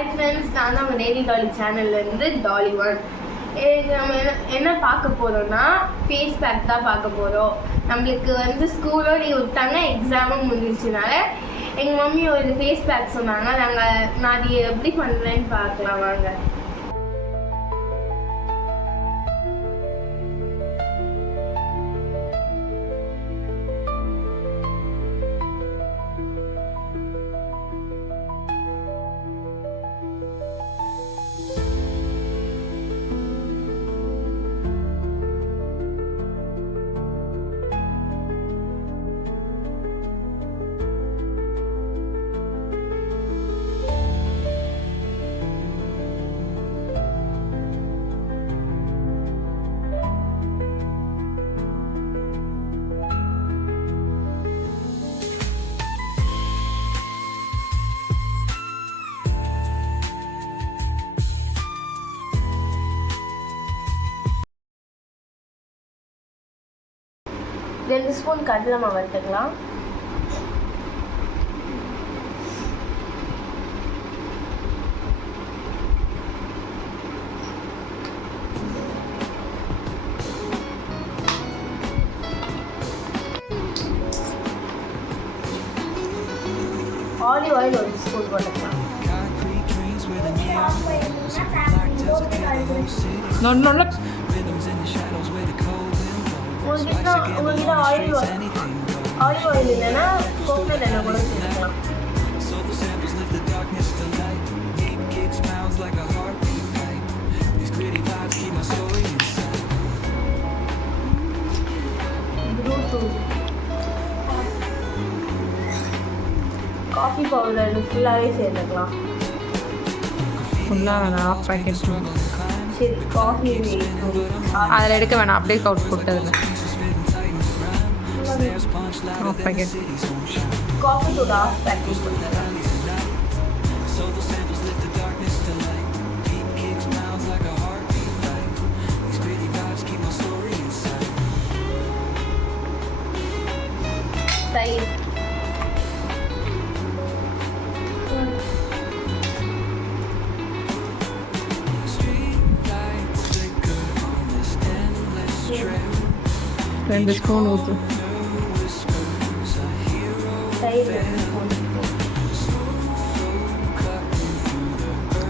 Hi friends, நான் தான் உங்கள் டெய்லி டாலி சேனல்லேருந்து டாலி ஒன். நம்ம என்ன பார்க்க போகிறோம்னா ஃபேஸ் பேக் தான் பார்க்க போகிறோம். நம்மளுக்கு ஸ்கூலோ லீவ் விட்டாங்க, எக்ஸாமும் முடிஞ்சிச்சுனால எங்கள் மம்மி ஒரு ஃபேஸ் பேக் சொன்னாங்க. நான் அது எப்படி பண்ணுறேன்னு பார்க்கலாம் வாங்க. ரெண்டு ஸ்பூன் கடலை மாவு எடுத்துக்கலாம். ஆலிவ் ஆயில் ஒரு ஸ்பூன் போட்டுக்கலாம். உங்ககிட்ட ஆலிவ் ஆயில் இல்லைன்னா கோகனட் எண்ணெய் கூட சேர்க்கலாம். காஃபி பவுடர் ஃபுல்லாகவே சேர்த்துக்கலாம். ஃபுல்லாக வேணாம், ஆஃப் பேக்கெட். சரி, காஃபி அதில் எடுக்க வேணாம், அப்படியே கவுட் போட்டதில்லை. ஆஃப் பேக்கெட் காஃபி தூள் ஆஃப் பேக்கெட் போட்டுக்கலாம். தயிர் ரெண்டு ஸ்பூன் ஊற்று.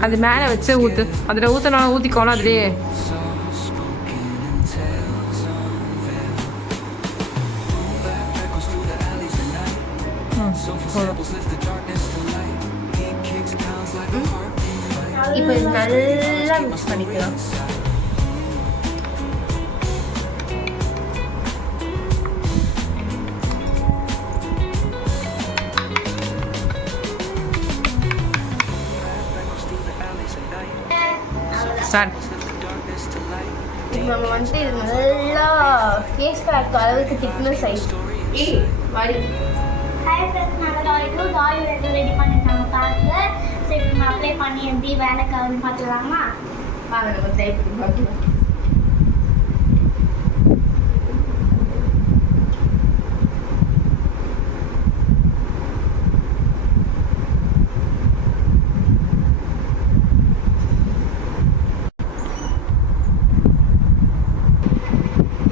அது மேலே வச்சு ஊற்று. அதில் ஊற்றினா ஊற்றிக்கோணும் அதுலேயே. இப்போ நல்லா மிக்ஸ் பண்ணிக்கலாம். நம்ம இது நல்லா ஃபேஸ் பேக் அளவுக்கு திக்னஸ் ஆயிடுச்சு. வாடி. ஹாய் ஃப்ரெண்ட்ஸ், நாங்கள் டாலி ரெடி பண்ணிட்டாங்க பேக்கு. சரி, நம்ம அப்ளை பண்ணி எப்படி வேலைக்கு ஆகுதுன்னு பார்த்துக்கலாமா? வாங்க நம்ம ட்ரை பண்ணி பார்க்கலாம்.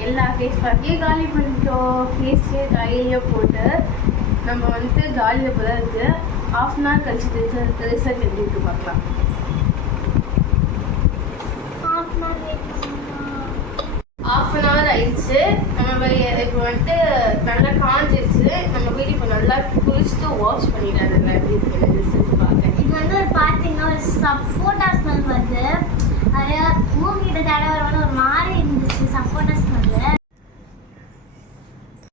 எல்லா ஃபேஸ் பேக்கையும் காலி பண்ணிட்டோம். ஃபேஸ்லேயே கையிலேயே போட்டு நம்ம காலியில் போல இருக்குது. ½ அன் ஹவர் கழிச்சு ரிசல்ட் எப்படி இருக்கு பார்க்கலாம். ½ அன் ஹவர் ஆயிடுச்சு. நம்ம இப்போ நல்லா காஞ்சிருச்சு. நம்ம வீடு இப்போ நல்லா குளிச்சுட்டு வாஷ் பண்ணிட்டாங்க. எப்படி இருக்கு ரிசல்ட் பார்க்க. இது பார்த்தீங்கன்னா ஒரு சப்போட்டா ஸ்மெல் வருது. அது மூங்கிட்ட தடவை ஒரு மாதிரி இருந்துச்சு. சப்போட்டா